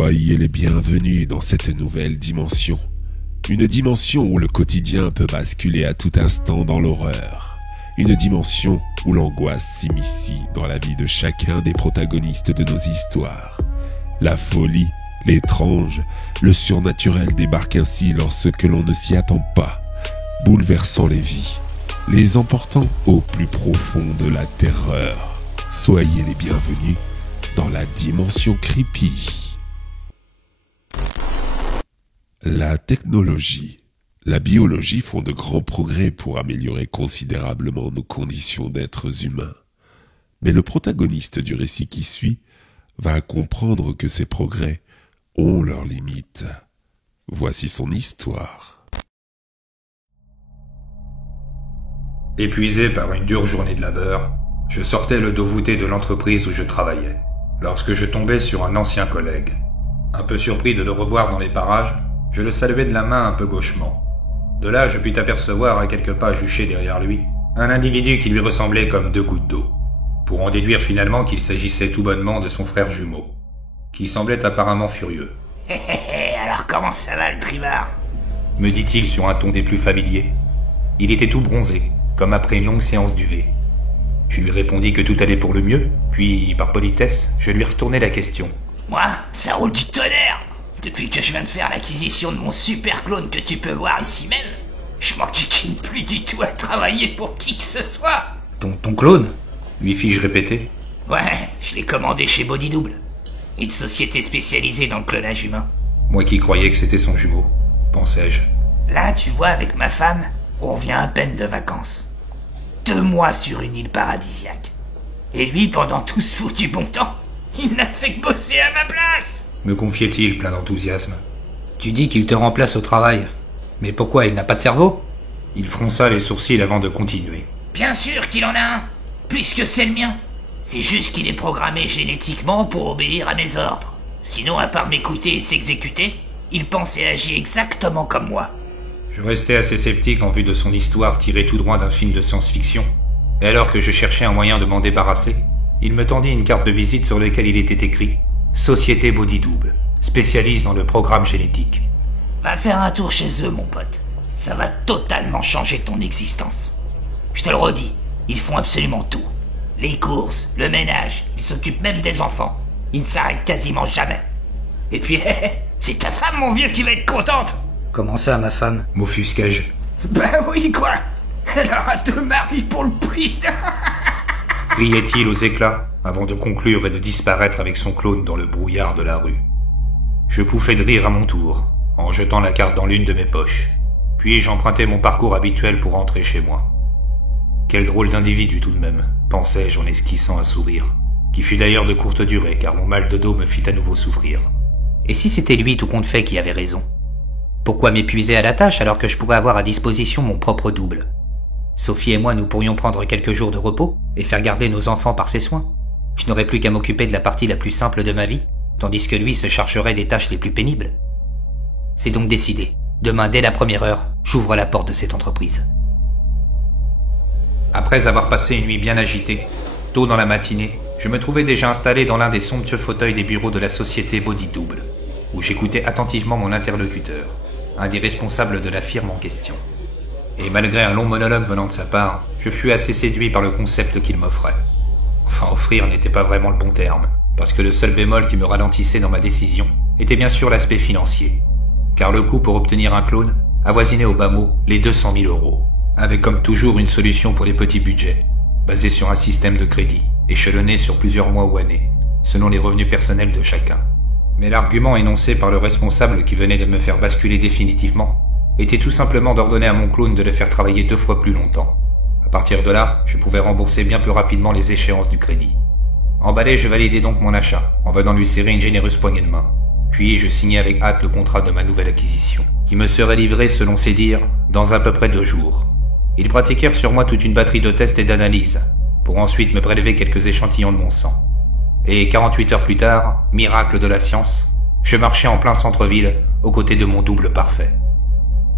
Soyez les bienvenus dans cette nouvelle dimension. Une dimension où le quotidien peut basculer à tout instant dans l'horreur. Une dimension où l'angoisse s'immisce dans la vie de chacun des protagonistes de nos histoires. La folie, l'étrange, le surnaturel débarquent ainsi lorsque l'on ne s'y attend pas, bouleversant les vies, les emportant au plus profond de la terreur. Soyez les bienvenus dans la dimension creepy. La technologie, la biologie font de grands progrès pour améliorer considérablement nos conditions d'êtres humains. Mais le protagoniste du récit qui suit va comprendre que ces progrès ont leurs limites. Voici son histoire. Épuisé par une dure journée de labeur, je sortais le dos voûté de l'entreprise où je travaillais, lorsque je tombais sur un ancien collègue. Un peu surpris de le revoir dans les parages, je le saluai de la main un peu gauchement. De là, je pus apercevoir à quelques pas juché derrière lui, un individu qui lui ressemblait comme deux gouttes d'eau, pour en déduire finalement qu'il s'agissait tout bonnement de son frère jumeau, qui semblait apparemment furieux. « Hé hé hé, alors comment ça va le trimard ?» me dit-il sur un ton des plus familiers. Il était tout bronzé, comme après une longue séance d'UV. Je lui répondis que tout allait pour le mieux, puis, par politesse, je lui retournai la question. « Moi, ça roule du tonnerre. Depuis que je viens de faire l'acquisition de mon super clone que tu peux voir ici même, je m'enquiquine plus du tout à travailler pour qui que ce soit. » Ton clone ?» lui fis-je répéter. « Ouais, je l'ai commandé chez Body Double, une société spécialisée dans le clonage humain. » Moi qui croyais que c'était son jumeau, pensais-je. Là, tu vois, avec ma femme, on revient à peine de vacances. 2 mois sur une île paradisiaque. Et lui, pendant tout ce foutu bon temps, il n'a fait que bosser à ma place, me confiait-il plein d'enthousiasme. Tu dis qu'il te remplace au travail. Mais pourquoi, il n'a pas de cerveau ? Il fronça les sourcils avant de continuer. Bien sûr qu'il en a un, puisque c'est le mien. C'est juste qu'il est programmé génétiquement pour obéir à mes ordres. Sinon, à part m'écouter et s'exécuter, il pense et agit exactement comme moi. Je restais assez sceptique en vue de son histoire tirée tout droit d'un film de science-fiction. Et alors que je cherchais un moyen de m'en débarrasser, il me tendit une carte de visite sur laquelle il était écrit « Société Body Double, spécialiste dans le programme génétique ». Va faire un tour chez eux, mon pote. Ça va totalement changer ton existence. Je te le redis, ils font absolument tout. Les courses, le ménage, ils s'occupent même des enfants. Ils ne s'arrêtent quasiment jamais. Et puis, c'est ta femme, mon vieux, qui va être contente. Comment ça, ma femme ? M'offusquai-je. Bah oui, quoi. Elle aura 2 maris pour le prix. Riait-il aux éclats, avant de conclure et de disparaître avec son clone dans le brouillard de la rue. Je pouffais de rire à mon tour, en jetant la carte dans l'une de mes poches. Puis j'empruntai mon parcours habituel pour rentrer chez moi. Quel drôle d'individu tout de même, pensais-je en esquissant un sourire, qui fut d'ailleurs de courte durée, car mon mal de dos me fit à nouveau souffrir. Et si c'était lui tout compte fait qui avait raison ? Pourquoi m'épuiser à la tâche alors que je pourrais avoir à disposition mon propre double ? Sophie et moi, nous pourrions prendre quelques jours de repos et faire garder nos enfants par ses soins. Je n'aurais plus qu'à m'occuper de la partie la plus simple de ma vie, tandis que lui se chargerait des tâches les plus pénibles. C'est donc décidé. Demain, dès la première heure, j'ouvre la porte de cette entreprise. Après avoir passé une nuit bien agitée, tôt dans la matinée, je me trouvais déjà installé dans l'un des somptueux fauteuils des bureaux de la société Body Double, où j'écoutais attentivement mon interlocuteur, un des responsables de la firme en question. Et malgré un long monologue venant de sa part, je fus assez séduit par le concept qu'il m'offrait. Enfin, offrir n'était pas vraiment le bon terme, parce que le seul bémol qui me ralentissait dans ma décision était bien sûr l'aspect financier. Car le coût pour obtenir un clone avoisinait au bas mot les 200 000 €, avec comme toujours une solution pour les petits budgets, basée sur un système de crédit, échelonné sur plusieurs mois ou années, selon les revenus personnels de chacun. Mais l'argument énoncé par le responsable qui venait de me faire basculer définitivement était tout simplement d'ordonner à mon clone de le faire travailler 2 fois plus longtemps. À partir de là, je pouvais rembourser bien plus rapidement les échéances du crédit. Emballé, je validai donc mon achat, en venant lui serrer une généreuse poignée de main. Puis je signai avec hâte le contrat de ma nouvelle acquisition, qui me serait livré, selon ses dires, dans à peu près 2 jours. Ils pratiquèrent sur moi toute une batterie de tests et d'analyses, pour ensuite me prélever quelques échantillons de mon sang. Et 48 heures plus tard, miracle de la science, je marchais en plein centre-ville, aux côtés de mon double parfait.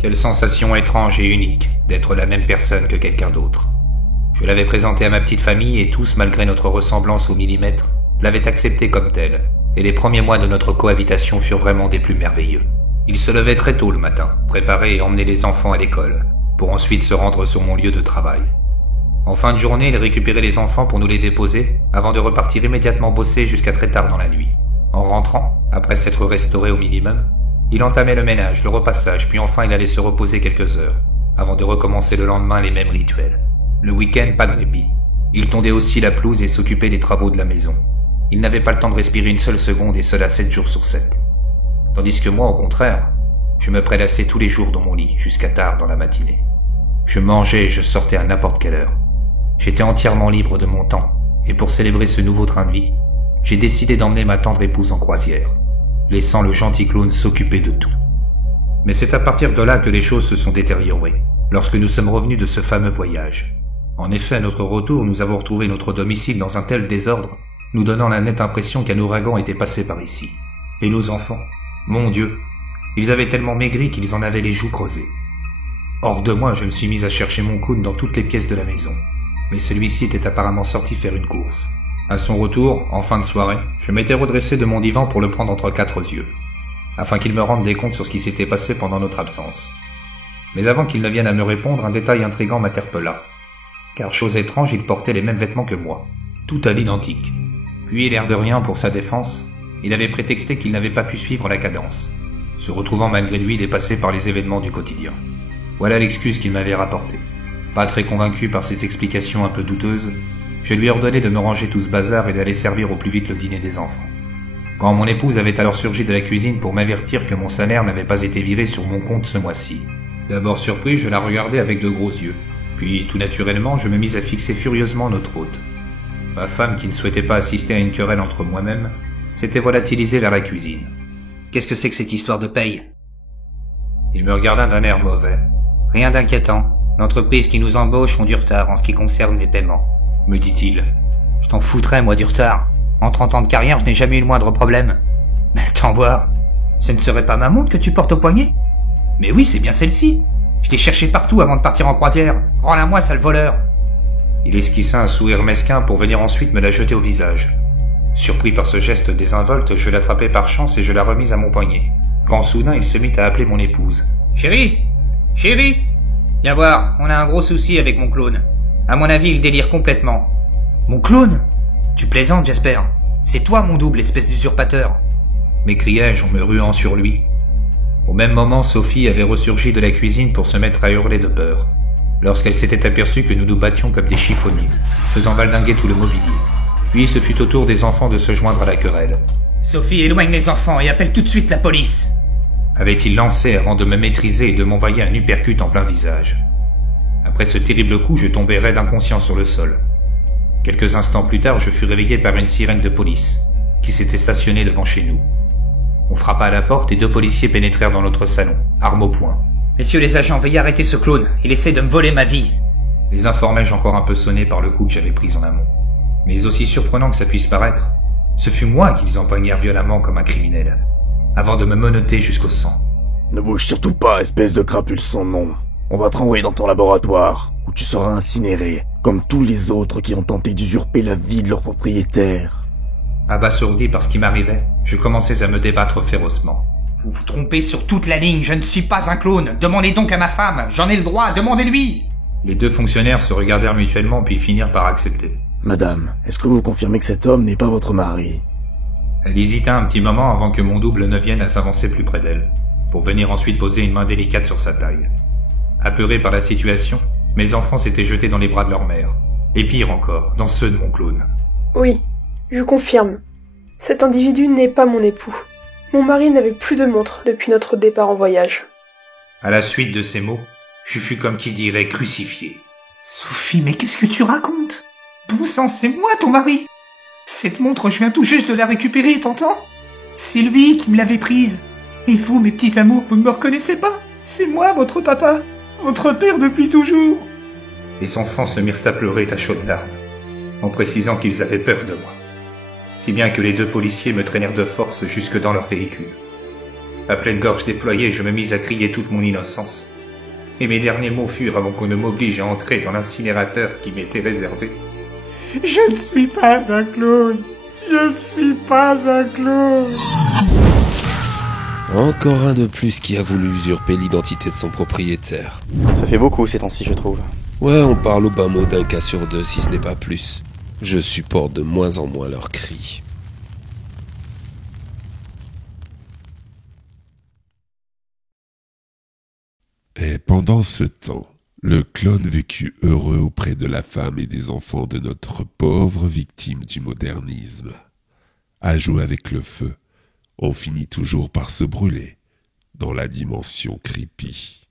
Quelle sensation étrange et unique d'être la même personne que quelqu'un d'autre. Je l'avais présenté à ma petite famille et tous, malgré notre ressemblance au millimètre, l'avaient accepté comme telle, et les premiers mois de notre cohabitation furent vraiment des plus merveilleux. Il se levait très tôt le matin, préparait et emmenait les enfants à l'école, pour ensuite se rendre sur mon lieu de travail. En fin de journée, il récupérait les enfants pour nous les déposer, avant de repartir immédiatement bosser jusqu'à très tard dans la nuit. En rentrant, après s'être restauré au minimum, il entamait le ménage, le repassage, puis enfin il allait se reposer quelques heures, avant de recommencer le lendemain les mêmes rituels. Le week-end, pas de répit. Il tondait aussi la pelouse et s'occupait des travaux de la maison. Il n'avait pas le temps de respirer une seule seconde et cela 7 jours sur 7. Tandis que moi, au contraire, je me prélassais tous les jours dans mon lit, jusqu'à tard dans la matinée. Je mangeais et je sortais à n'importe quelle heure. J'étais entièrement libre de mon temps, et pour célébrer ce nouveau train de vie, j'ai décidé d'emmener ma tendre épouse en croisière, laissant le gentil clown s'occuper de tout. Mais c'est à partir de là que les choses se sont détériorées, lorsque nous sommes revenus de ce fameux voyage. En effet, à notre retour, nous avons retrouvé notre domicile dans un tel désordre, nous donnant la nette impression qu'un ouragan était passé par ici. Et nos enfants, mon Dieu, ils avaient tellement maigri qu'ils en avaient les joues creusées. Hors de moi, je me suis mis à chercher mon clown dans toutes les pièces de la maison, mais celui-ci était apparemment sorti faire une course. À son retour, en fin de soirée, je m'étais redressé de mon divan pour le prendre entre 4 yeux, afin qu'il me rende des comptes sur ce qui s'était passé pendant notre absence. Mais avant qu'il ne vienne à me répondre, un détail intrigant m'interpella. Car chose étrange, il portait les mêmes vêtements que moi, tout à l'identique. Puis, l'air de rien pour sa défense, il avait prétexté qu'il n'avait pas pu suivre la cadence, se retrouvant malgré lui dépassé par les événements du quotidien. Voilà l'excuse qu'il m'avait rapportée. Pas très convaincu par ses explications un peu douteuses, je lui ordonnai de me ranger tout ce bazar et d'aller servir au plus vite le dîner des enfants. Quand mon épouse avait alors surgi de la cuisine pour m'avertir que mon salaire n'avait pas été viré sur mon compte ce mois-ci. D'abord surpris, je la regardai avec de gros yeux. Puis, tout naturellement, je me mis à fixer furieusement notre hôte. Ma femme, qui ne souhaitait pas assister à une querelle entre moi-même, s'était volatilisée vers la cuisine. « Qu'est-ce que c'est que cette histoire de paye ?» Il me regarda d'un air mauvais. « Rien d'inquiétant. L'entreprise qui nous embauche ont du retard en ce qui concerne les paiements, » me dit-il. « Je t'en foutrais, moi, du retard. En 30 ans de carrière, je n'ai jamais eu le moindre problème. »« Mais attends voir. Ce ne serait pas ma montre que tu portes au poignet ?»« Mais oui, c'est bien celle-ci. Je l'ai cherchée partout avant de partir en croisière. Rends-la-moi, sale voleur !» Il esquissa un sourire mesquin pour venir ensuite me la jeter au visage. Surpris par ce geste désinvolte, je l'attrapai par chance et je la remis à mon poignet. Quand soudain, il se mit à appeler mon épouse. « Chérie, viens voir, on a un gros souci avec mon clone. À mon avis, il délire complètement. »« Mon clone ? Tu plaisantes, j'espère. C'est toi mon double, espèce d'usurpateur. » m'écriai-je en me ruant sur lui. Au même moment, Sophie avait ressurgi de la cuisine pour se mettre à hurler de peur, lorsqu'elle s'était aperçue que nous nous battions comme des chiffonniers, faisant valdinguer tout le mobilier. Puis ce fut au tour des enfants de se joindre à la querelle. « Sophie, éloigne les enfants et appelle tout de suite la police !» avait-il lancé avant de me maîtriser et de m'envoyer un uppercut en plein visage. Après ce terrible coup, je tombai raide inconscient sur le sol. Quelques instants plus tard, je fus réveillé par une sirène de police, qui s'était stationnée devant chez nous. On frappa à la porte et 2 policiers pénétrèrent dans notre salon, armes au poing. « Messieurs les agents, veuillez arrêter ce clone, il essaie de me voler ma vie !» Les informais-je encore un peu sonnés par le coup que j'avais pris en amont. Mais aussi surprenant que ça puisse paraître, ce fut moi qu'ils empoignèrent violemment comme un criminel, avant de me menotter jusqu'au sang. « Ne bouge surtout pas, espèce de crapule sans nom. On va te renvoyer dans ton laboratoire, où tu seras incinéré, comme tous les autres qui ont tenté d'usurper la vie de leur propriétaire. » Abasourdi par ce qui m'arrivait, je commençais à me débattre férocement. « Vous vous trompez sur toute la ligne, je ne suis pas un clone. Demandez donc à ma femme, j'en ai le droit, demandez-lui !» Les 2 fonctionnaires se regardèrent mutuellement puis finirent par accepter. « Madame, est-ce que vous confirmez que cet homme n'est pas votre mari ?» Elle hésita un petit moment avant que mon double ne vienne à s'avancer plus près d'elle, pour venir ensuite poser une main délicate sur sa taille. Apeurés par la situation, mes enfants s'étaient jetés dans les bras de leur mère, et pire encore, dans ceux de mon clone. « Oui, je confirme. Cet individu n'est pas mon époux. Mon mari n'avait plus de montre depuis notre départ en voyage. » À la suite de ces mots, je fus comme qui dirait crucifié. « Sophie, mais qu'est-ce que tu racontes ? Bon sang, c'est moi ton mari ! Cette montre, je viens tout juste de la récupérer, t'entends ? C'est lui qui me l'avait prise. Et vous, mes petits amours, vous ne me reconnaissez pas ? C'est moi, votre papa, votre père depuis toujours. » Les enfants se mirent à pleurer à chaudes larmes, en précisant qu'ils avaient peur de moi. Si bien que les 2 policiers me traînèrent de force jusque dans leur véhicule. À pleine gorge déployée, je me mis à crier toute mon innocence. Et mes derniers mots furent avant qu'on ne m'oblige à entrer dans l'incinérateur qui m'était réservé. « Je ne suis pas un clone. Je ne suis pas un clown. Encore un de plus qui a voulu usurper l'identité de son propriétaire. Ça fait beaucoup ces temps-ci, je trouve. Ouais, on parle au bas mot d'un cas sur deux, si ce n'est pas plus. Je supporte de moins en moins leurs cris. Et pendant ce temps, le clone vécut heureux auprès de la femme et des enfants de notre pauvre victime du modernisme. À jouer avec le feu, on finit toujours par se brûler dans la dimension creepy.